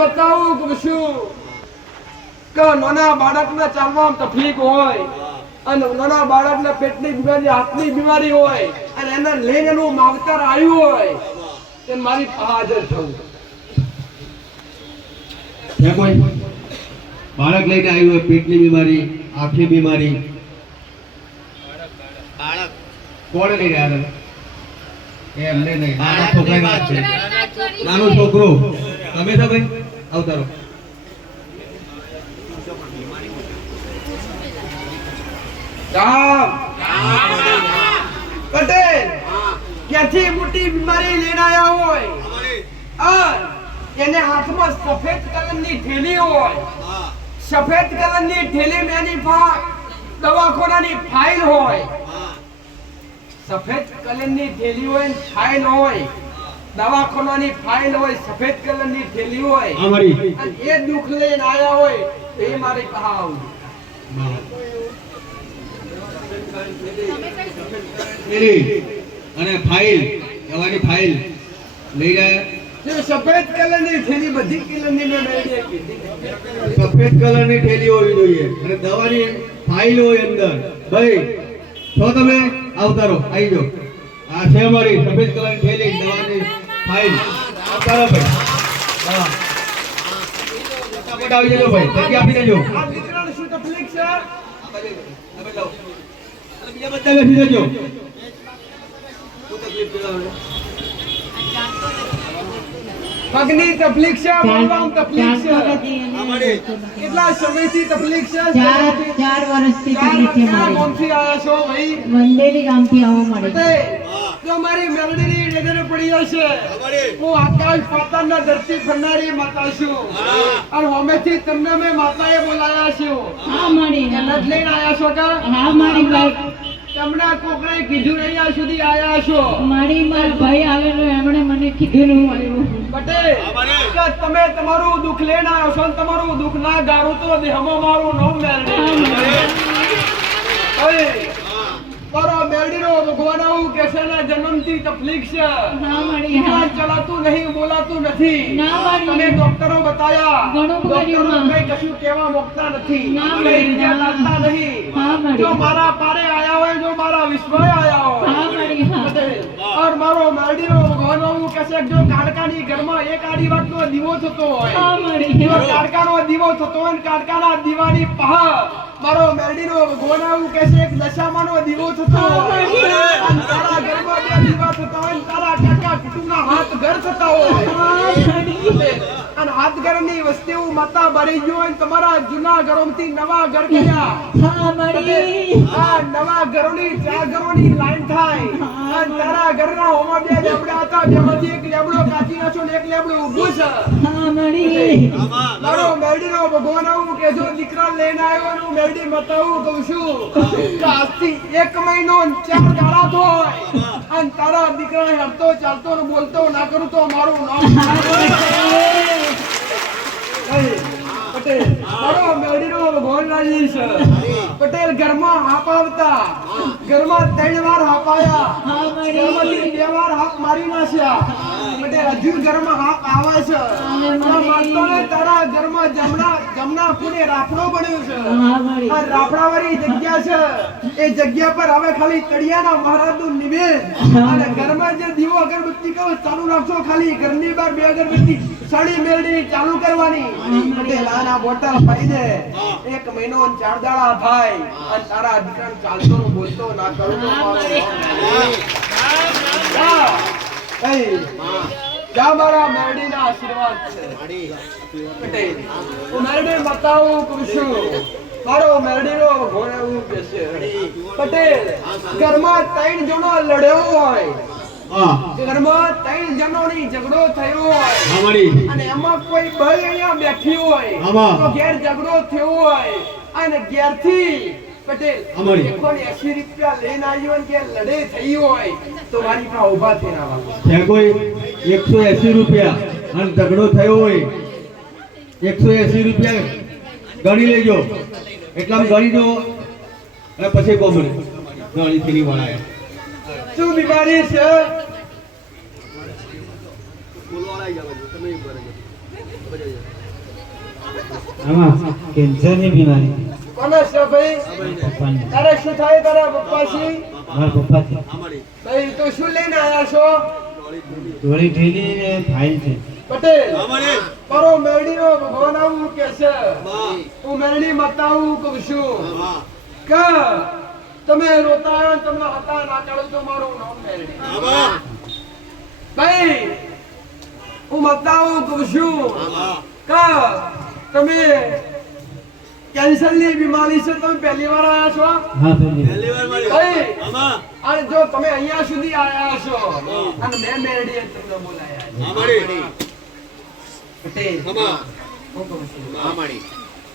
બતાવું કે શું? કે નાના બાળકને ચાલવામાં તકલીફ હોય અને નાના બાળકને પેટની બીમારી હાથની બીમારી હોય અને એને લઈને એનું માવતર આવ્યું હોય તે મારી હાજર થવું. કોઈ બાળક લઈને આવ્યું હોય પેટની બીમારી આંખની બીમારી? બાળક. કોણ લઈને આવ્યા હતા? એમને નહીં. નાનો છોકરો. તમે તો ભાઈ? આવતારો રામ! પટેલ! ક્યાંથી મોટી બીમારી લઈને હોય? એને હાથમાં સફેદ કલરની થેલી હોય. સફેદ કલરની થેલી મેની પાસે દવાખાનાની ફાઇલ હોય. સફેદ કલરની થેલી હોય ફાઇલ હોય. દવાખાનાની ફાઇલ હોય સફેદ કલરની થેલી હોય અમારી અને એ દુખ લઈને આયા હોય તો એ મારી પાસે આવું. અને ફાઇલ દવાની ફાઇલ લઈ જાય સફેદ સફેદ કલરની થેલી બધી કલરની મેં સફેદ કલરની થેલી હોવી જોઈએ. અને દવાની ફાઇલ હોય અંદર. ભાઈ છો તમે? આવતારો. આવી જાઓ. આ છે અમારી સફેદ કલરની થેલી દવાની ફાઇલ ચાલો ભાઈ. હા. ફટાફટ આવી જજો ભાઈ. જલ્દી આપી દેજો. આ દીકરાને શું તકલીફ છે? તમે જાઓ. અને બીજા બધા બેસી જજો. શું તકલીફ છે તમને? પગની તકલીફ છે. બોલવામાં તકલીફ છે કેટલા સમયથી તકલીફ છે? ચાર ચાર વર્ષથી તકલીફ છે કયા મારી. ગામથી આયા છો ભાઈ? વંદેલી ગામથી આવવા મળે તે જો મારી મેલડીની નજરે પડી હશે હું આકાશ પાતાળના ધરતી ફરનારી માતા છું. અને હમેથી તમને મેં માતાએ બોલાયા છું હા મારી એના જ લઈને આયા છો કા? હા મારી ભાઈ. તમને કોકણે કીધું અહીંયા સુધી આયા છો. મારી માર ભાઈ આવેલો એમણે મને કીધું હું આવ્યું. બટે તમે તમારું દુઃખ લેના આવ્યો છો અને તમારું દુઃખ ના ગારું તો દેહમાં મારું નામ મેળવી ઓય તારો મેળડીનો ભગવાન આવું કે જન્મથી તકલીફ છે. હા મારી હા. ચલાતું નહીં બોલાતું નથી. ના મારી. તમે ડોક્ટરો બતાયા ડોક્ટરો કઈ કશું કહેવા માંગતા નથી. ના કઈ રિઝલ્ટ આપતા નહીં. હા મારી. જો મારા પારે આયા હોય જો મારા વિશ્વએ આયા હોય. હા મારી હા. ઓર મારો મેરડીનો ભગવાન જો કાડકાની ઘરમાં એક આડી વાતનો દીવો થતો હોય હા જો કાડકાનો દીવો થતો હોય ને કાડકાના દીવાની પહાડ મારો મેરડીનો ભગવાન એવું કહે છે એક દશામાનો દીવો થતો અને તારા ઘરમાં બે દીવા થતા હોય ને તારા કાકા કુટુંબના હાથ ઘર થતા હોય. અને હાથ ઘરની વસ્તીઓ માતા ભરી ગયો હોય તમારા જૂના ઘરોમાંથી નવા ઘર ગયા આ નવા ઘરોની ચાર ઘરોની લાઈન થાય. અને તારા ઘરના હોમાં બે લેબડા હતા બેમાંથી એક લેબડો કાચી નાખ્યો ને એક લેબડો ઊભું છે. મારો. મેરડીનો ભગવાન આવું કે જો દીકરા લઈને આવ્યો ને બતાવું કહું છું આજથી એક મહિનો ચાર દાડા થાય. અને તારા દીકરા હરતો ચાલતો ને બોલતો ના કરું તો મારું નામ પટેલ મારો મેરડીનો ભગવાન રાજી છે. પટેલ ઘરમાં હાપ આવતા ઘરમાં ત્રણ વાર હાપ આયા ઘરમાંથી બે વાર હાપ મારી નાખ્યા. પટેલ હજુ ઘરમાં હાપ આવે છે. ને તારા ઘરમાં જમણા જમણા ખૂણે રાફડો બન્યો છે. આ રાફડા વાળી જગ્યા છે. એ જગ્યા પર હવે ખાલી તળિયાના મહારાજનું નિવેદ. અને ઘરમાં જે દીવો અગરબત્તી કહો ચાલુ રાખશો ખાલી. ઘરની બહાર બે અગરબત્તી સળી મેળવી ચાલુ કરવાની. પટેલ આના બોટલ ભાઈ દે. એક મહિનો ને ચાર દાડા થાય અને તારા અધિકાર ચાલતો ને બોલતો ના કરું તો જા. મારા મેરડીના આશીર્વાદ છે. મેરડી બતાવું કૃષ્ણ મારો મેરડીનો ઘોડે હું કે છે પટેલ ઘરમાં ત્રણ જણો લડ્યો હોય. હા. ઘરમાં ત્રણ જણોની ઝઘડો થયો હોય. અને એમાં કોઈ બળ અહીંયા બેઠી હોય. તો ઘેર ઝઘડો થયો હોય. અને ઘેરથી પટેલ અમારી. એકસો ને એંસી રૂપિયા લઈને આવ્યો કે લડે થઈ હોય તો મારી પાસે ઊભા થઈને આવવા ત્યાં કોઈ એકસો એસી રૂપિયા અને ઝઘડો થયો હોય એકસો એસી રૂપિયા ગણી લેજો. એટલા ગણી દો અને પછી કોમડે ગણી થેલી વાળાએ શું બીમારી છે? આમાં કેન્સરની બીમારી. કોને છે ભાઈ? તારે શું થાય તારા પપ્પાજી મારા પપ્પા ભાઈ તો શું લઈને આયા છો? થોડી ઢીલી ને ફાઇલ છે. પટેલ પરો મેરડીનો ભગવાન આવું કે છે? હું મેરડી મતાવું કહું છું. કે તમે રોતા તમને હતા ના કાઢું તો મારું નામ મેરડી. ભાઈ હું મતાવું કહું છું. કે તમે કેન્સરની બીમારી છે તમે પહેલી વાર આવ્યા છો? હા પેલી ભાઈ અને જો તમે અહીંયા સુધી આવ્યા છો અને મેં મેરડીએ તમને બોલાયા પટેલ. હું છું?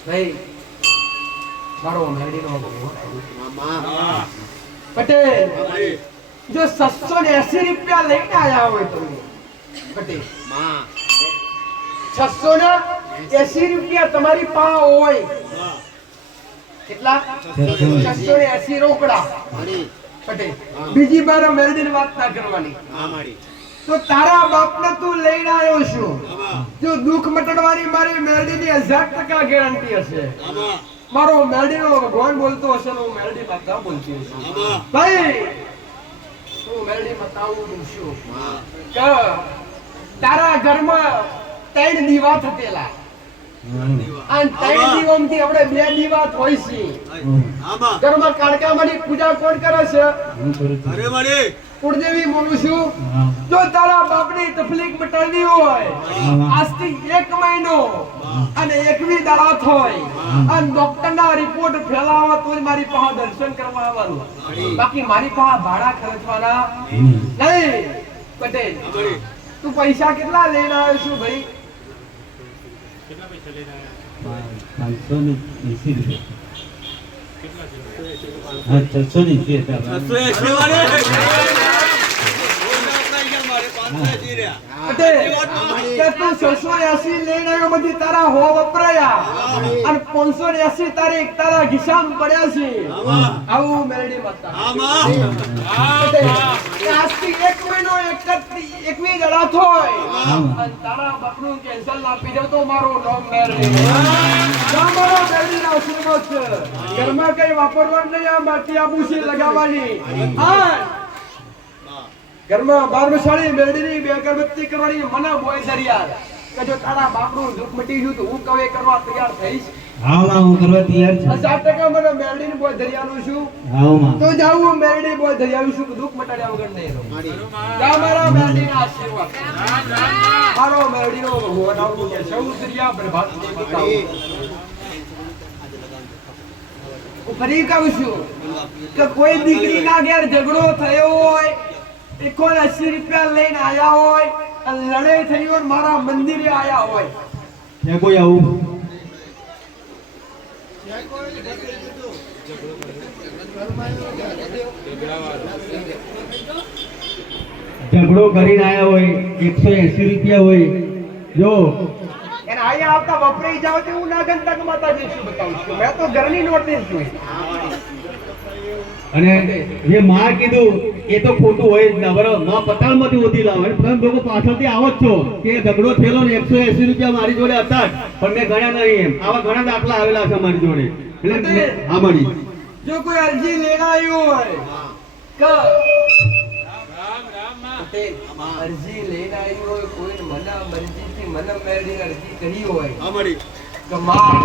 ભાઈ મારો મેરડીનો ભગવાન પટેલ. જો સત્સો ને એસી રૂપિયા લઈને આયા હોય તમે પટેલ. છસો ને એસી રૂપિયા તમારી પા હોય. કેટલા? છસો ને એસી રોકડા. બીજી બાર મેરડીની વાત ના કરવાની. તો તારા બાપને તું લઈને આવ્યો છું. જો દુઃખ મટાડવાની મારી મેરડીની હજાર ટકા ગેરંટી હશે. મારો મેરડીનો ભગવાન બોલતો હશે હું મેરડી માતા બોલતી હશે. ભાઈ હું મેરડી બતાવું છું. કે તારા ઘરમાં ત્રણ દીવા થતેલા અને ત્રણ દીવામાંથી આપણે બે દીવા હોય છે. ઘરમાં કાળકામાંની પૂજા કોણ કરે છે? હું કરું કુળદેવી બોલું છું. જો તારા બાપની તકલીફ મટાડવી હોય આજથી એક મહિનો અને એકવી દાડા હોય. અને ડોક્ટરના રિપોર્ટ ફેલાવા તો મારી પાસે દર્શન કરવા આવવાનું. બાકી મારી પાસે ભાડા ખર્ચવાના નહીં. પટેલ તું પૈસા કેટલા લઈને આવ્યો છું ભાઈ? પાંચસો ને એસી રૂપિયા હા છસો ને એસી હતા પટેલ કે તું છસો એસી લઈને આવ્યો બધી તારા હો વપરાયા. અને પાંચસો એસી તારીખ તારા ખિસ્સામાં પડ્યા છે. આવું મેરડી માતા. પટેલ, કે આજથી એક મહિનો એકત્રી- એકવી થોય તારા બાપનું કેન્સર ના આપી દઉં તો મારો નામ મેરડી ના મારો મેરડીના આશીર્વાદ છે. ઘરમાં કઈ વાપરવાનું નહીં આ માટી છે લગાવવાની. હા. ઘરમાં બાર મસાળી મેરડીની બે અગરબત્તી કરવાની મને બોય દરિયાર કે જો તારા બાપનું દુઃખ મટી ગયું તો હું કવે કરવા તૈયાર થઈશ. હા માં હું કરવા તૈયાર છું. હજાર ટકા મને મેરડીની બોય દરિયાનું છું. હા માં તો જાઉં હું મેરડી બોય દરિયાનું છું દુઃખ મટાડ્યા વગર નહીં રહું. જા મારા મેરડીના આશીર્વાદ મારો મેરડીનો ભગવાન આવું કે સૌ દરિયા પ્રભાત બતાવું. ફરી કહું છું કે કોઈ દીકરીના ઘેર ઝઘડો થયો હોય એકો એસી રૂપિયા લઈને આયા હોય અને લડાઈ થઈ હોય મારા મંદિરે આયા હોય. ક્યાં કોઈ આવું? ઝઘડો કરીને આયા હોય એકસો એસી રૂપિયા હોય. જો. એને આયા આવતા વપરાઈ જાવ તો હું ના ગણતક માતાજી શું બતાવું છું? મેં તો ઘરની નોટિસ જોઈ. અને જે માં કીધું એ તો ખોટું હોય જ ના બરાબર. માં પતાળમાંથી ઓછી લાવે. અને તમે લોકો પાછળથી આવો જ છો. કે ઝઘડો થયેલો ને એકસો એસી રૂપિયા મારી જોડે હતા પણ મેં ગણ્યા નહીં એમ. આવા ઘણા દાખલા આવેલા છે મારી જોડે. એટલે હા મળી જો કોઈ અરજી લેવા આવ્યો હોય કે અરજી લઈને આવ્યું હોય કોઈ મને મને મેળવીને અરજી કરી હોય કે માં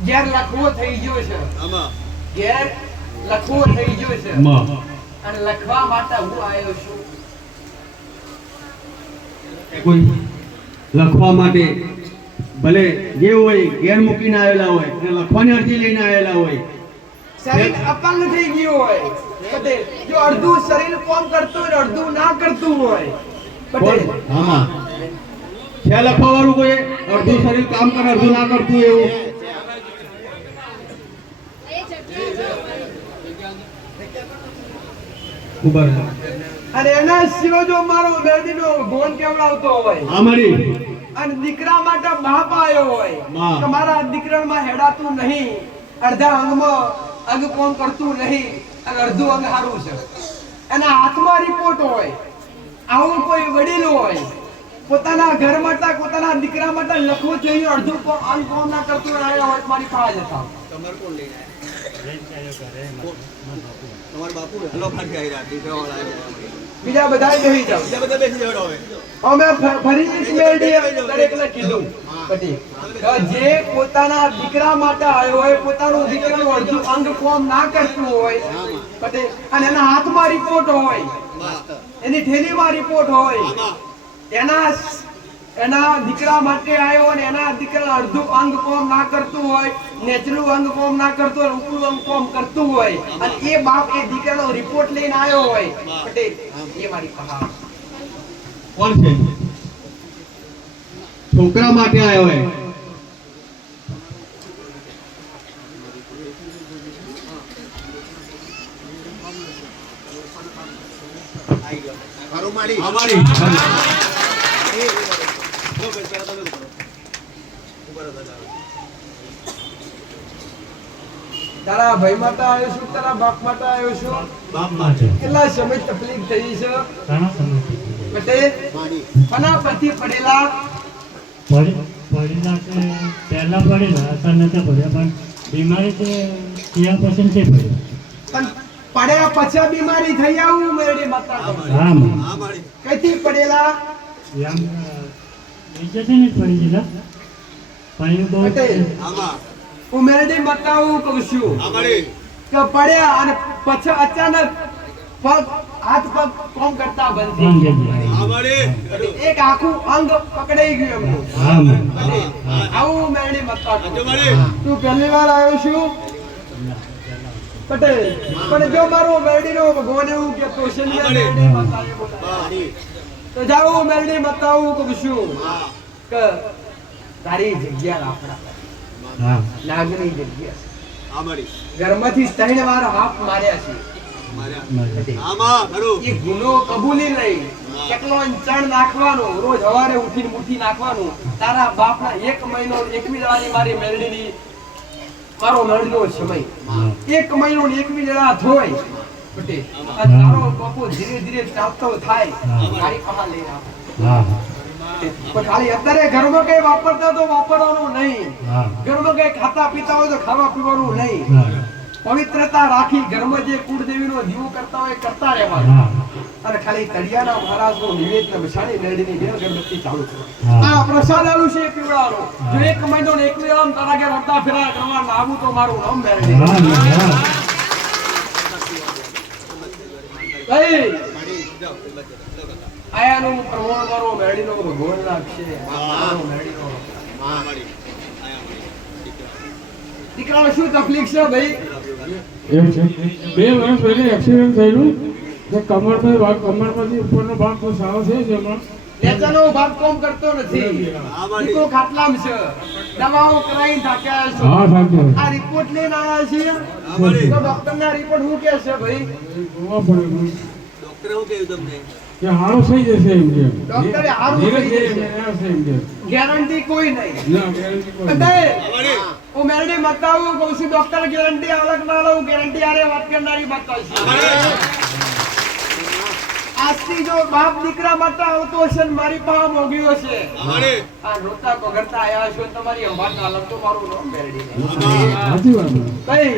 ઘેર લખવો થઈ ગયો છે ઘેર લખવો થઈ ગયો છે. અને લખવા માટે હું આવ્યો છું. કોઈ લખવા માટે ભલે જે હોય ઘેર મૂકીને આવેલા હોય અને લખવાની અરજી લઈને આવેલા હોય. શરીર અપંગ થઈ ગયું હોય. પટેલ જો અડધું શરીર કોમ કરતું હોય અડધું ના કરતું હોય. પટેલ? આમાં છે લખવા વાળું કોઈ? અડધું શરીર કામ કરે અડધું ના કરતું એવું? અને એના સિવાય જો મારો મેરડીનો ગોન કેવડાવતો હોય. હા મળી અને દીકરા માટે બાપ આવ્યો હોય. કે મારા દીકરામાં હેડાતું નહીં. અડધા અંગમાં અંગ કોમ કરતું નહીં. અને અડધું અંગ સારું છે. એના હાથમાં રિપોર્ટ હોય. આવું કોઈ વડીલ હોય. પોતાના ઘર માટે પોતાના દીકરા માટે લખવું જોઈએ. અડધું અંગ કોમ ના કરતું આવ્યો હોય મારી પાસે જતા. તમારે કોણ લઈને બીજા બધા બેસી જાવ બીજા બધા બેસી જાઓ હવે. અમે ફ- ફરી દરેકને કીધું. જે પોતાના દીકરા માટે આવ્યો હોય પોતાનું દીકરાનું અડધું અંગ કોમ ના કરતું હોય અને એના હાથમાં રિપોર્ટ હોય એની થેલીમાં રિપોર્ટ હોય એના એના દીકરા માટે આવ્યો અને એના દીકરા અડધું અંગ કોમ ના કરતું હોય નેચરલ અંગ કોમ ના કરતો હોય અંગ કોમ કરતું હોય. અને એ બાપ એ દીકરાનો રિપોર્ટ લઈને આવ્યો હોય. પટેલ એ મારી પહાડ કોણ છે? છોકરા માટે આવ્યો હોય અમારી. તારા ભાઈ માટે આવ્યો છું તારા બાપ માટે આવ્યો છું. બાપ માટે. કેટલા સમય તકલીફ થઈ છે? ઘણા સમય છે. પટેલ પના પરથી પડેલા. પડી પડેલા કે પહેલા પડેલા હતા નતા પડ્યા પણ બીમારી તે ત્યાં પછી તે પડ્યા? પણ પડ્યા પછી બીમારી થઈ આવું મેરડી માતા. હા કઈથી પડેલા? એમ નીચેથી નહીં પડી ગયેલા? પણ એ બહુ પટેલ હું મેરડી માતા હું કહું છું. કે પડ્યા અને પછી અચાનક પગ હાથ પગ કોમ કરતા બંધ. એક આખું અંગ પકડાઈ ગયું એમનું આવું મેરડી માતા તું પહેલી વાર આવ્યો છું. પટેલ પણ જો મારો મેરડીનો ભગવાન એવું કે ને મેરડી બોલાવ્યા. તો જાઉં મેરડી બતાવું હું કહું છું. કે તારી જગ્યા લાફડા હા. નાગની જગ્યા ઘરમાંથી ત્રણ વાર હાફ માર્યા છે. એ ગુનો કબૂલી લઈ કેટલો ચણ નાખવાનો રોજ સવારે ઉઠીને મુઠ્ઠી નાખવાનું. તારા બાપના એક મહિનો એકવી દાડાની મારી મેરડીની મારો મેરડીનો સમય. એક મહિનો એકવી દાડા થોય તારો બાપુ ધીરે ધીરે ચાલતો થાય. મારી પાસે લઈને આવો. પણ ખાલી અત્યારે ઘરમાં કઈ વાપરતા તો વાપરવાનું નહીં. ઘરમાં કઈ ખાતા પીતા હોય તો ખાવા પીવાનું નહીં. પવિત્રતા રાખી ઘરમાં જે કુળદેવીનો દીવો કરતા હોય કરતા રહેવાનું. અને ખાલી તળિયાના મહારાજનો નિવેદન બસાડી મેળવીને બે અગરબત્તી ચાલુ કરો. આ પ્રસાદ આલુ છે એ જો એક મહિનો ને એક આમ તારા ઘેર અડધા ફેરા કરવા ના તો મારું નામ કઈ આયાનું પ્રમાણ મારો મેળીનો ભગવાન નાખશે. મેળીનો દીકરાને શું તકલીફ છે ભાઈ? એવું છે. બે વર્ષ પહેલા એક્સિડન્ટ થયેલું. તો કમર ભાગ કમર ઉપરનો ભાગ તો સારો છે જેમાં નેતાનો ભાગ કોમ કરતો નથી. દીકરો ખાટલામાં છે. દવાઓ કરાવીને થાક્યા છો. હા સાચું આ રિપોર્ટ લઈને આવ્યા છે? તો ડોક્ટરના રિપોર્ટ શું કહે છે ભાઈ? ડોક્ટરે શું કહ્યું તમને. કે હારો થઈ જશે એમ કે ડોક્ટરે હારો થઈ જશે. એમ કે ગેરંટી કોઈ નહીં ના ગેરંટી કોઈ નહીં. હું મેરડી બતાવું કહું છું ડોક્ટર ગેરંટી અલગ ના લઉં ગેરંટી આરે વાત કરનારી બતાવશે આજથી જો બાપ દીકરા માટે આવતો હશે ને મારી પાસે મોગ્યો છે આ રોતા બગડતા આયા છો તમારી અવાજ ના તો મારું નામ મેરડી. સાચી વાત. કઈ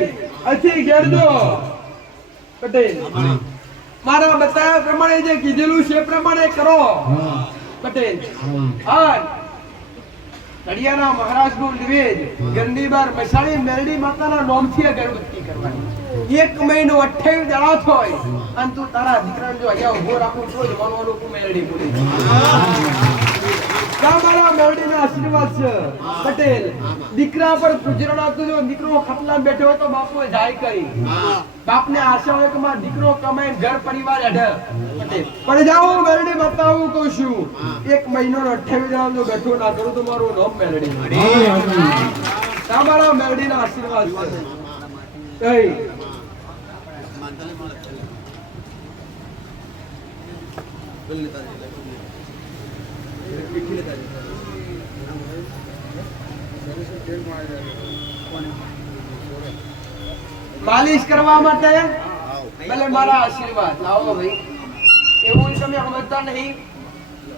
અથી ઘેરજો પટેલ મારા બતાવ્યા પ્રમાણે જે કીધેલું છે પ્રમાણે કરો. પટેલ. હા. આજ મહારાજનું નિવેદ ગંડી બાર મસાણી મેરડી માતાના નોમથી અગરબત્તી કરવાની. એક મહિનો 28 દાડા થાય. અને તું તારા દીકરાને જો અહીંયા ઊભો રાખું તો જ મનવાનું મેરડી બોલી મારા મેરડીના આશીર્વાદ છે. પટેલ દીકરા પર ગુજરાત આપતો જો દીકરો ખટલા બેઠો હોય તો બાપુ જાય કરી. બાપને આશા હોય કે મારો દીકરો કમાઈને ઘર પરિવાર પટેલ. પણ જાઓ મેરડી બતાવું કહું છું. એક મહિનો નો અઠ્યાવીસ દાડા જો બેઠો ના કરું તો મારું નામ હા. તમારા મેરડીના આશીર્વાદ છે. માલિશ કરવા માટે? ભલે મારા આશીર્વાદ. લાવો ભાઈ. એવું તમે સમજતા નહીં.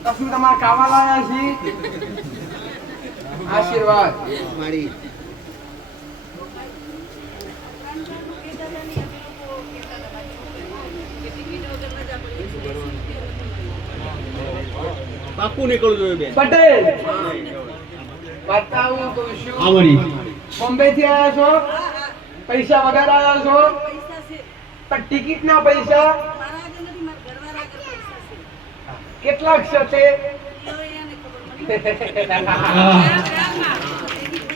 તમે તમારા કામા લાયા છીએ. આશીર્વાદ. પાકું નીકળવું જોઈએ બેન. પટેલ! બતાવું તો શું? આ બોમ્બે થી આવ્યા છો? પૈસા વગર આવ્યા છો? પણ ટિકિટ ના પૈસા? કેટલાક છે તે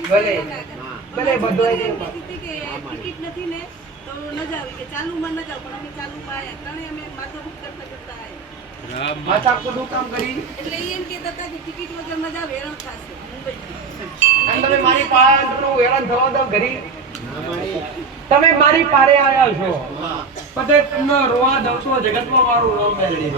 ભલે. ભલે બધું ટિકિટ નથી ને તો ન જાવ કે ચાલુમાં ન જાવ પણ અમે અમે માથાકૂટ કરતા કરતા માથા કુટું કામ કરી? એટલે એમ કહેતા હતા કે ટિકિટ વગર ન હેરાન થશે મુંબઈ તમે મારી પાસે હેરાન થવા દો ઘરી તમે મારી પારે આવ્યા છો. પટેલ તમને રોવા દઉં તો જગતમાં મારું નામ મેળવી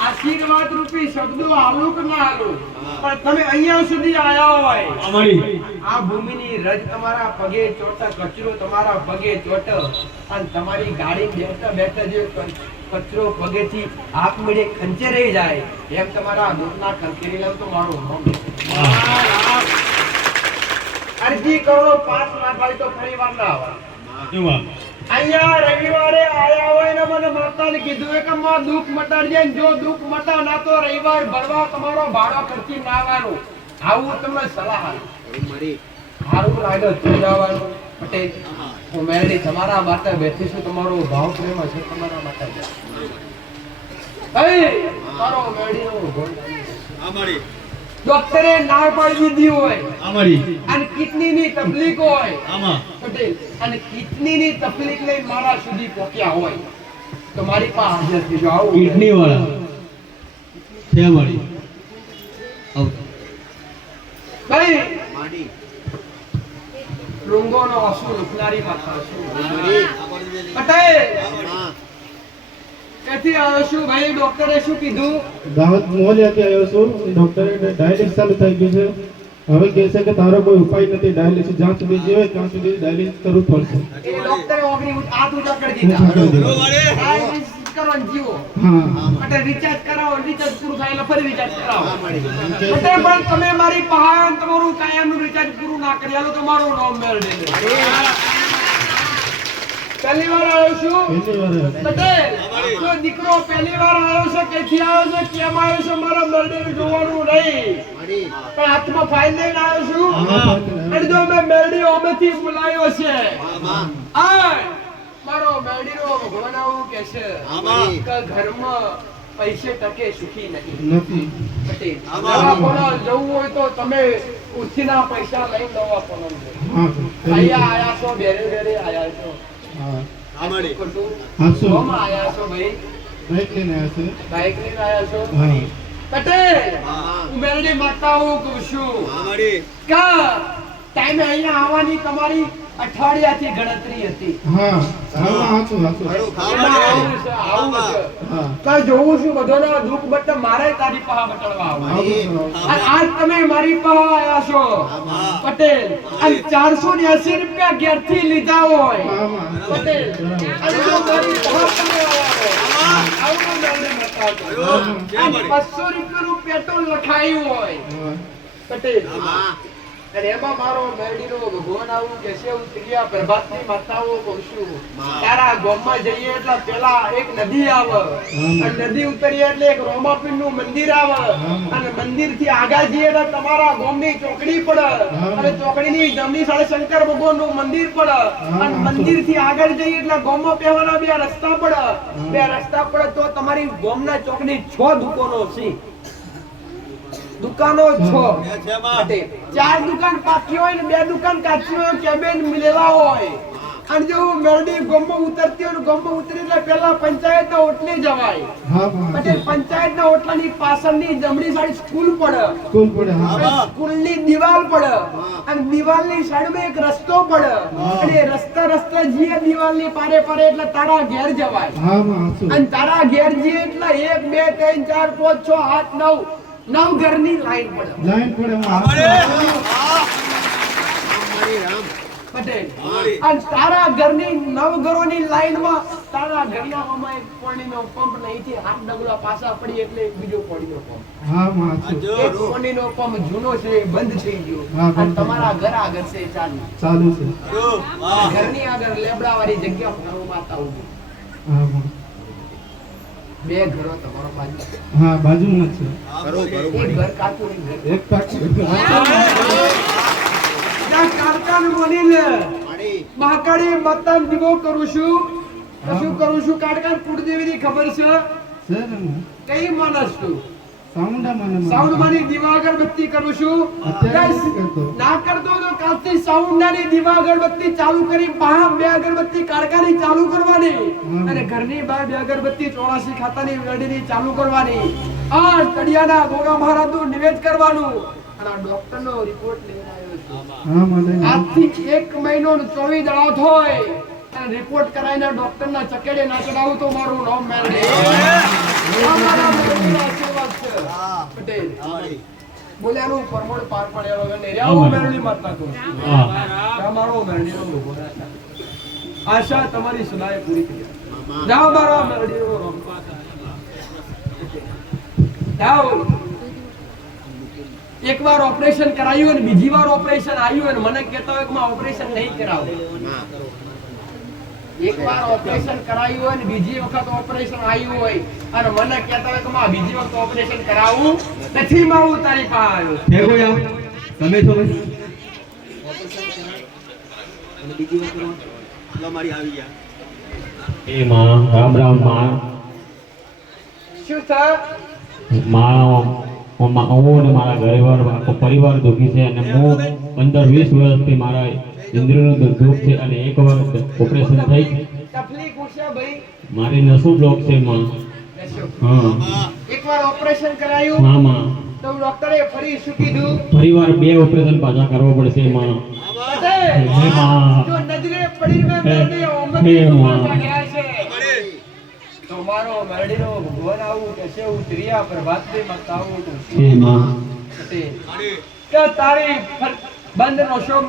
આશીર્વાદ રૂપી શબ્દો આલુક ના આલુક પણ તમે અહીંયા સુધી આયા હોય. આ આ ભૂમિની રજ તમારા પગે ચોટ કચરો તમારા પગે ચોટ અને તમારી ગાડી બેઠતા બેઠતા જે કચરો પગેથી આપમેળે રહી જાય. એમ તમારા દૂધના ખંચેરી લાવ તો મારું નામ અરજી કરો પાસ ના થાય તો ફરી વાર ના આવે. અહીંયા રવિવારે આયા હોય ને મને માતાને કીધું કે માં દુઃખ મટાડજે જો દુઃખ મટા ના તો રવિવાર ભરવા તમારો ભાડો ખર્ચી ના આવવાનું. આવું તમને સલાહ આપું. સારું લાગે જોઈ જવાનું પટેલ. હું મેરડી તમારા માટે બેઠી છું તમારો ભાવ પ્રેમ છે તમારા માટે. એ મારો મેરડીનો ગોળ. આ ડોક્ટરે ના પાડી દીધી હોય. અમારી અને કિડનીની તકલીફ હોય. આમાં. પટેલ અને કિડનીની તકલીફ લઈ મારા સુધી પહોંચ્યા હોય. તો મારી પાસે હાજર થઈ જાવ આવું કિડની વાળા છે મળી ભાઈ ડુંગોનો અસુર ઉફનારી માતા અસુર. અટાય ક્યાંથી આવ્યો છું. ભાઈ ડોક્ટરે શું કીધું? દાહોદ આવ્યો છું. ડોક્ટરે ડાયાલિસિસ ચાલુ થઈ ગયું છે. હવે કહે છે કે તારો કોઈ ઉપાય નથી. ડાયાલિસિસ જ્યાં સુધી જીવે ત્યાં સુધી ડાયાલિસિસ કરવું પડશે. એ ડોક્ટરે દીધા કરી ને જીવો એટલે રિચાર્જ કરાવો રિચાર્જ પૂરું થાય એટલે ફરી રિચાર્જ કરાવો. એટલે પણ તમે મારી પાસે તમારું કાયમનું રિચાર્જ પૂરું ના કરી આલો તો મારું નામ મેળવી પહેલી વાર આવ્યો છું. પટેલ દીકરો પહેલી વાર આવ્યો છે ક્યાંથી આવ્યો છે કેમ આવ્યો છે મારા મેરડીને જોવાનું નહીં. પણ હાથમાં ફાઇલ લઈને આવ્યો છું. અને જો મેં મેરડી ઓમેથી બોલાયો છે. આ મારો મેડીરો ભગવાન આવું કે છે કે ઘરમાં પૈસે ટકે સુખી નહીં. નથી. પટેલ જવું હોય તો તમે ઉછીના પૈસા લઈ લો આપણો અહીંયા આયા છો બેરે બેરે આયા છો. હા. ખોટું? હાચું. આયા છો ભાઈ? બાઈક લઈને આવ્યા છે. બાઈક લઈને આયા છો? હા. પટેલ કહું છું. કે? ટાઈમે અહીંયા આવવાની તમારી અઠવાડિયાથી ગણતરી હતી. હા હાચું હાચું. છે, જોઉં બધાનો દુઃખ બટ મારે તારી પાસે બટાડવા આવું અને આજ તમે મારી પાસે આવ્યા છો. પટેલ અને ચારસો ને એસી રૂપિયા ઘેરથી લીધા હોય. પટેલ અને જો મારી તમે હોય રૂપિયાનું પેટ્રોલ લખાયું હોય. પટેલ. એમાં મારો મેરડીનો ભગવાન આવું કે છે હું ત્રિયા પ્રભાતની માતાઓ કહું છું. તારા ગામમાં જઈએ એટલે પેલા એક નદી આવે. અને નદી ઉતરીએ એટલે એક રોમાપીરનું મંદિર આવે. અને મંદિરથી આગળ જઈએ એટલે તમારા ગામની ચોકડી પડે. અને ચોકડીની જમણી સાડે શંકર ભગવાનનું મંદિર પડે. અને મંદિરથી આગળ જઈએ એટલે ગામમાં પહેવાના બે રસ્તા પડે. બે રસ્તા પડે તો તમારી ગામના ચોકડી છ દુકાનો છે દુકાનો છ. ચાર દુકાન પાકી હોય ને બે દુકાન કાચી હોય કેબિન મિલેલા હોય. અને જો મેરડી ગોમો ઉતરતી હોય ને ઉતરી એટલે પેલા પંચાયત ના ઓટલે જવાય. એટલે પંચાયત ના ઓટલાની પાછળની જમણી સાઈડ સ્કૂલ પડે. સ્કૂલ પડે સ્કૂલની દિવાલ પડે. અને દિવાલની સાઈડમાં એક રસ્તો પડે. અને રસ્તા રસ્તા રસ્તા જઈએ દિવાલની પારે પારે એટલે તારા ઘેર જવાય. અને તારા ઘેર જઈએ એટલે એક બે ત્રણ ચાર પાંચ છ આઠ નવ નવ ઘરની લાઈન પડે. લાઈન પડે પટેલ અને તારા ઘરની નવઘરોની લાઈનમાં તારા ઘરના મામા એક પાણીનો પંપ નહીંથી હાથ ડગલા પાછા પડી એટલે બીજો પાણીનો પંપ. હા માં એક પાણીનો પંપ જૂનો છે બંધ થઈ ગયો. અને તમારા ઘર આગળ છે ચાલુ. ચાલુ છે. ઘરની આગળ લેબડાવાળી જગ્યા માતા હા બે ઘરો તમારો બાજુ. હા બાજુમાં છે. એક ઘર એક ઘર. એક પાક ત્યાં કારકાન મહાકાળી માતાને દીવો કરું છું. શું કરું છું? કારકાન કુળદેવીની ખબર છે? કઈ માણસ છું સાઉન્ડા મને દીવા અગરબત્તી કરું છું. ના કરતો તો કાલથી સાઉન્ડ નાની દીવા અગરબત્તી ચાલુ કરી પહા બે અગરબત્તી કારકાની ચાલુ કરવાની. અને ઘરની બહાર બે અગરબત્તી ચોરાસી ખાતાની વેડીની ચાલુ કરવાની. આ તળિયાના ગોગા મહારાજનું નિવેદ કરવાનું. અને ડોક્ટરનો રિપોર્ટ લઈને આવ્યો છું. આજથી એક મહિનો ચોવીસ દાડા થાય. રિપોર્ટ કરાવીને ડોક્ટરના ચકેડે ના ચડાવું તો મારું નામ મેળવે બોલ્યાનું પરમોડ. આશા તમારી સદાય પૂરી કરી જાઓ મારા મેળવીનો જાઓ ઓપરેશન કરાયું અને બીજી વાર ઓપરેશન આવ્યું અને મને કહેતા હોય કે ઓપરેશન નહીં કરાવું વાર ઓપરેશન કરાયું અને બીજી વખત ઓપરેશન આવ્યું હોય અને મને કહેતા હોય કે માં બીજી વખત ઓપરેશન કરાવવું નથી માં હું તારી પાસે આવ્યો છું. ભેગો જાઓ તમે છો ગયા. એ માં રામ રામમાં. શું થા મારા હું મા- હું મારા પરિવાર પરિવાર દુઃખી છે અને હું પંદર વીસ વર્ષથી મારા ઇન્દ્રિયનું દુ- દુઃખ છે અને એક વખત ઓપરેશન થઈ છે. મારી નસો બ્લોક છે માં. હા. એકવાર ઓપરેશન કરાયું. હા માં. તો ડોક્ટરે ફરી શું કીધું? ફરીવાર બે ઓપરેશન પાછા કરવા પડશે માં. હે માં. જો નજરે પડી મેં માં. તમારો મરડીનો ભગવાન આવું કે છે ઉતર્યા પ્રભાતની મત આવું તો હે માં. કે તારી બંધ નો છું.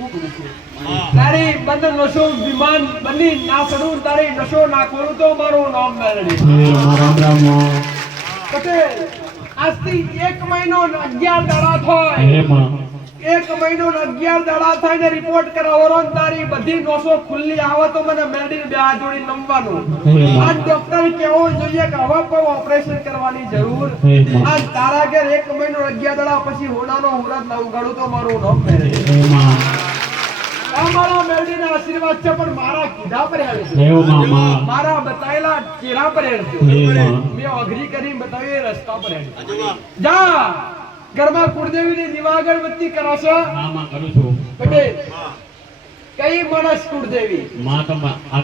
તારી બંધ નશો વિમાન બની ના ચડું તારી નશો ના ખોલું તો મારું નામ પટેલ આજથી એક મહિનો અગિયાર દાડા થાય. એક મહિનો અગિયાર દાડા થાય ને રિપોર્ટ કરાવો ને તારી બધી નોસો ખુલ્લી આવે તો મને મેળવી બે હાથ જોડી નમવાનું. આ આજ ડોક્ટર કેવો જોઈએ કે હવે કોઈ ઓપરેશન કરવાની જરૂર? આ આજ તારા ઘેર એક મહિનો અગિયાર દાડા પછી હોનાનો હુરત ના ઉગાડું તો મારું નામ મેળવી હે માં આ આશીર્વાદ છે પણ મારા કીધા પર હેડ છે. મારા બતાયેલા ચહેરા પર હેડ છે. મે અઘરી કરી બતાવે રસ્તા પર હેડ છે. જા! ઘરમાં કુળદેવીની દીવા અગરબત્તી કરાશે હા માં કરું છું. પટેલ કઈ માણસ કુળદેવી? માં તો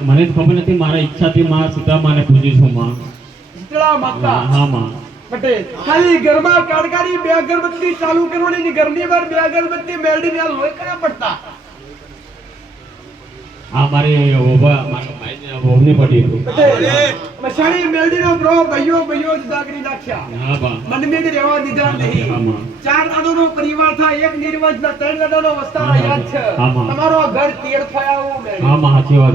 મને ખબર નથી મારા ઈચ્છાથી માં સીતા માને પૂજી છું માં. શીતળા માતા. હા માં. પટેલ ખાલી ઘરમાં કાળકાની બે અગરબત્તી ચાલુ કરવાની ને ઘરની બહાર બે અગરબત્તી મેળવીને આ લોહી કર્યા પડતા. આ મારી ઓભા મારા ભાઈને વહુને પડી હતું પટેલ મસાણી મેળવીનો બ્રો ભાઈઓ ભાઈઓ જુદા કરી નાખ્યા. હા બા. મનમેળ રહેવા દીધા નહીં. ચાર દાદાનો પરિવાર થાય એક નિર્વંશ ના ત્રણ દાદાનો વસ્તાર યાદ છે. તમારો ઘર તેર થયા આવું મેળવી. હા માં સાચી વાત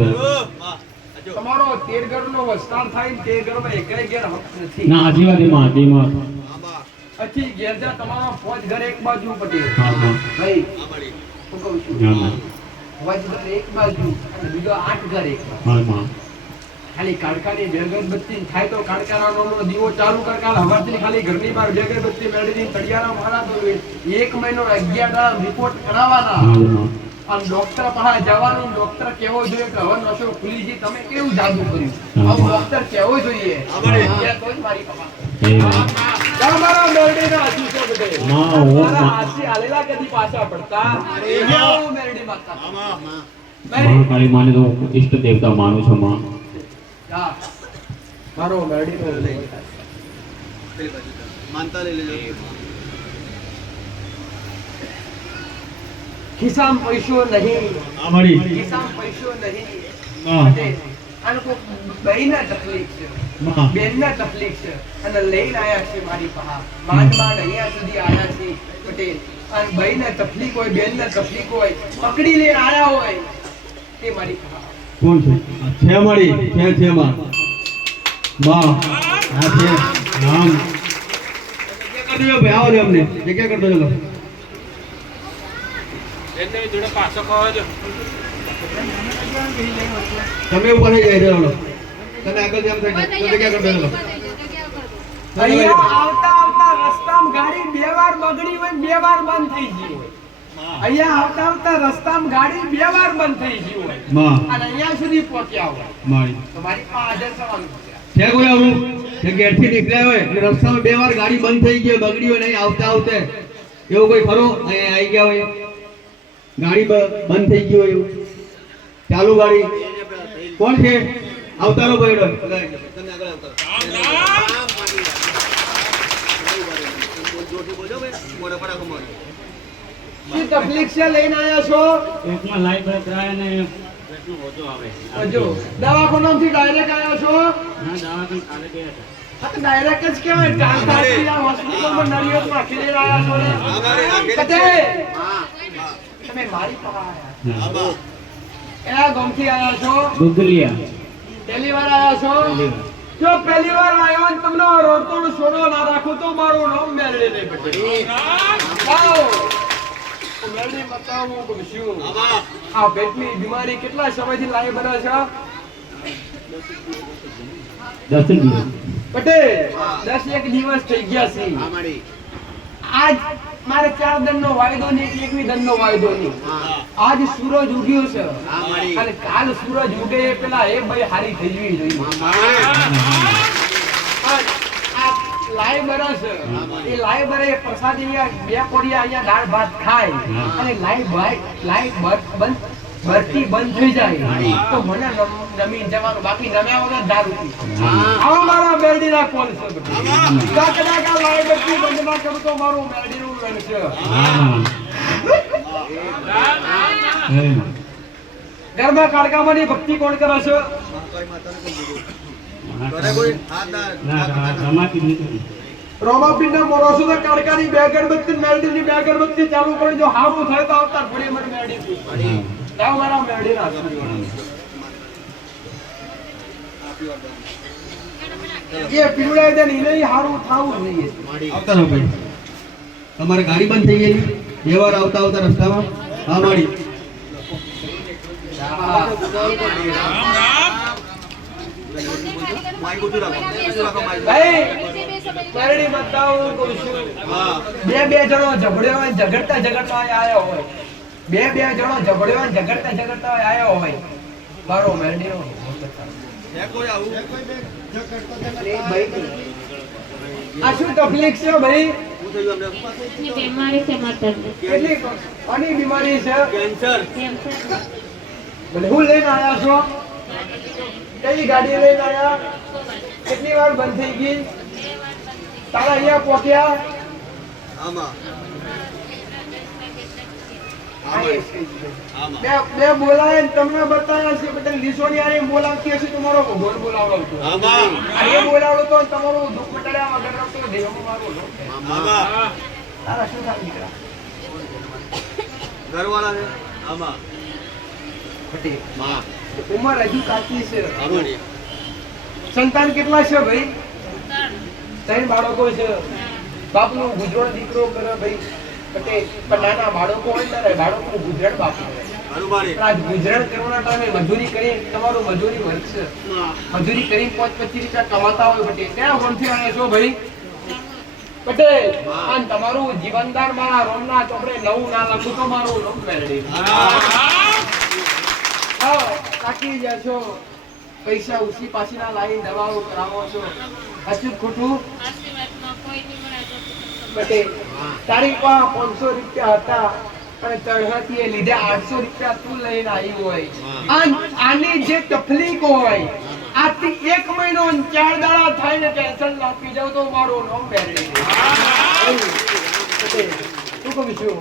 છે. તમારો તેર ઘરનો વસ્તાર થાય તેર ઘરમાં એકેય ઘેર હક નથી. ના સાચી વાતમાં સાચી વાત. પછી ઘેર તમારો ફોજ ઘર એક બાજુ પટેલ હા હા ભાઈ હું કહું છું. હા માં ફોજ ઘર એક બાજુ અને બીજો આઠ ઘર એક. બાજુ. હા માં ખાલી થાય તો કાડકાનો દીવો ચાલુ કર કાલ ખાલી ઘરની બહાર બેગરબત્તી મેળવીને તળિયાના મારા તો એક મહિનો અગિયાર રિપોર્ટ કરાવવાના. અને ડોક્ટર પાસે જવાનું ડોક્ટર કેવો જોઈએ કે હવે નશો ખુલી ગઈ તમે કેવું જાદુ કર્યું. આવું ડોક્ટર કેવો જોઈએ. અમારે તો મારી પાસે. મહાકાળી માને તો હું ઈષ્ટ દેવતા માનું છું માં. મારો. મેરડીનો માનતા લઈ લેજો ખિસ્સામાં પૈસો નહીં. ખિસ્સામાં પૈસો નહીં આ લોકો બહેનને તકલીફ છે? માં બેનને તકલીફ છે? અને લઈને આયા છે મારી પાસે માંડ માંડ અહીંયા સુધી આયા છે પટેલ. અને ભાઈને તકલીફ હોય બેનને તકલીફ હોય પકડી લઈને આયા હોય તે મારી કળા. કોણ છે? છે મારી છે છે માં માં હા છે નામ. જગ્યા કરી ભાઈ આવો દે અમને. જગ્યા કરી દેજો તમે ઉપર થઈ જાય ચલો તમે આગળ જેમ થઈ જાય તો જગ્યા કરતા દેજો અહીંયા આવતા આવતા રસ્તામાં ગાડી બે વાર બગડી હોય બે વાર બંધ થઈ ગઈ હોય. અહીંયા આવતા આવતા રસ્તામાં ગાડી બે વાર બંધ થઈ ગઈ હોય. અને અહીંયા સુધી પહોંચ્યા હોય. મારી. તમારી પાસે સવાલ છે. કોઈ આવું? કે ગેટથી નીકળ્યા હોય અને રસ્તામાં બે વાર ગાડી બંધ થઈ ગઈ બગડી હોય નહીં આવતા આવતે. એવું કોઈ ખરો અહીંયા આવી ગયા હોય. ગાડી બંધ થઈ ગઈ હોય એવું. ચાલુ ગાડી. કોણ છે? અવતારો ભાઈડો શી તકલીફ છે? લઈને આવ્યા છો? એકમાં લાઈટ બદલાય ને પેટનું આવે જો દવાખાનામાંથી ડાયરેક્ટ આવ્યા છો? ના દવાખાને કાલે ગયા હતા. ડાયરેક્ટ જ કેવાય આ હોસ્પિટલમાં નળિયોમાં રાખી દઈને આવ્યા છો ને. કટે. તમે મારી પાસે આવ્યા. કયા ગામથી આવ્યા છો? ગુગલિયા પહેલી વાર આવ્યા છો? જો પહેલી વાર આવ્યો અને તમને રોડતોડ સોનો ના રાખો તો મારું નામ મેળવી નહીં પડે આવો. મેળવી બતાવું કે શું આ પેટની બીમારી કેટલા સમયથી લાવી બને છે? દસ દિવસ. પટેલ દસ એક દિવસ થઈ ગયા છે. આજ મારે ચાર દંડ નો વાયદો ને એકવી દંડ નો. વાયદો નહીં આજ સૂરજ ઉગ્યો છે. અને કાલ સૂરજ ઉગે એ પેલા એ ભાઈ હારી થઈ જવી જોઈએ લાઈ બરસ એ લાઈ બરે પ્રસાદ બે કોડિયા અહીંયા દાળ ભાત ખાય. અને લાઈ ભાઈ બર- બંધ બરતી બંધ થઈ જાય. તો મને નમી જવાનું. બાકી નમ્યા વગર દારૂ પી. મારા મેરડીના કોલ છે. કા મારું. મેરડીનું વેણ કાળકામાં. ઘરમાં કાળકામાંની ભક્તિ કોણ કરે છે ના નથી તો કાળકાની બે અગરબત્તી મેરડીની બે અગરબત્તી ચાલુ કરી જો હારું થાય તો આવતા ઘોડી મને પૂછ. જાઓ મારા પીવડાવી દે ને એને હારું થાવું જોઈએ તમારે ગાડી બંધ થઈ ગયેલી. વ્યવહાર આવતા આવતા રસ્તામાં. હા માડી. બે બે જણો ઝઘડ્યો હોય ઝઘડતા ઝઘડતા આવ્યો હોય. બે બે જણો ઝઘડ્યો હોય ઝઘડતા ઝઘડતા આવ્યો હોય. મારો ભાઈ, આ શું તકલીફ છે ભાઈ? બીમારી છે કેટલી કોની બીમારી છે? કેન્સર. હું લઈને આવ્યા છો? કઈ ગાડી લઈને આવ્યા કેટલી વાર બંધ થઈ ગઈ? તારા અહીંયા પહોંચ્યા? બે બે બોલાય તમને બતાવ્યા છે બધા લીસોડિયા ને બોલાવતી હશે તમારો ભગવાન બોલાવતો અને એ બોલાવડો તો તમારું દુઃખ મટાડ્યા વગર તો દેહમાં મારું તારા શું થાય દીકરા? પટેલ ઉંમર હજુ કાચી છે. સંતાન કેટલા છે ભાઈ? ત્રણ બાળકો છે. બાપનો ગુજરાત દીકરો કરે ભાઈ. પણ નાના બાળકો હોય ત્યારે બાળકોનું ગુજરાત બાપુ કરે. પણ આજ ગુજરાત કરવાના ટાઈમે મજૂરી કરી તમારું મજૂરી મજૂરી કરી પાંચ પચીસ રૂપિયા કમાતા હોય પટેલ ક્યાં ફોનથી આવ્યા છો ભાઈ? પટેલ અને તમારું જીવનદાન મારા રોમના ચોપડે નવું ના લખું તો મારું નામ મેળવી. ગયા છો પૈસા ઉછી પાછી ના લાવી દવાઓ કરાવો છો. અચૂક ખોટું. પટેલ તારી પાસે પાંચસો રૂપિયા હતા અને ચઢાતી એ લીધે આઠસો રૂપિયા તું લઈને આવી હોય. આની જે તકલીફ હોય આજથી એક મહિનો ચાર દાડા થાય ને ટેન્શન લાપી જાવ તો મારું નામ મેળવી શું કહું છું?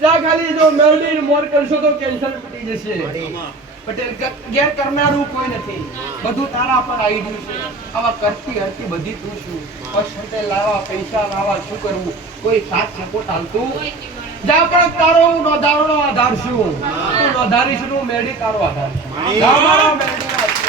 ત્યાં ખાલી જો મેળવીને મોર કરશો તો કેન્સર પડી જશે. પટેલ ગેર કરનારું કોઈ નથી. બધું તારા પર આવી ગયું છે. આવા કરતી હરતી બધી તું છું. પર્સન્ટેજ લાવવા પૈસા લાવવા શું કરવું? કોઈ સાથ સપોર્ટ હાલતું? જા પણ તારો હું નોંધારો આધાર છું. તું નોંધારીશનું મેળી તારો આધાર મેળી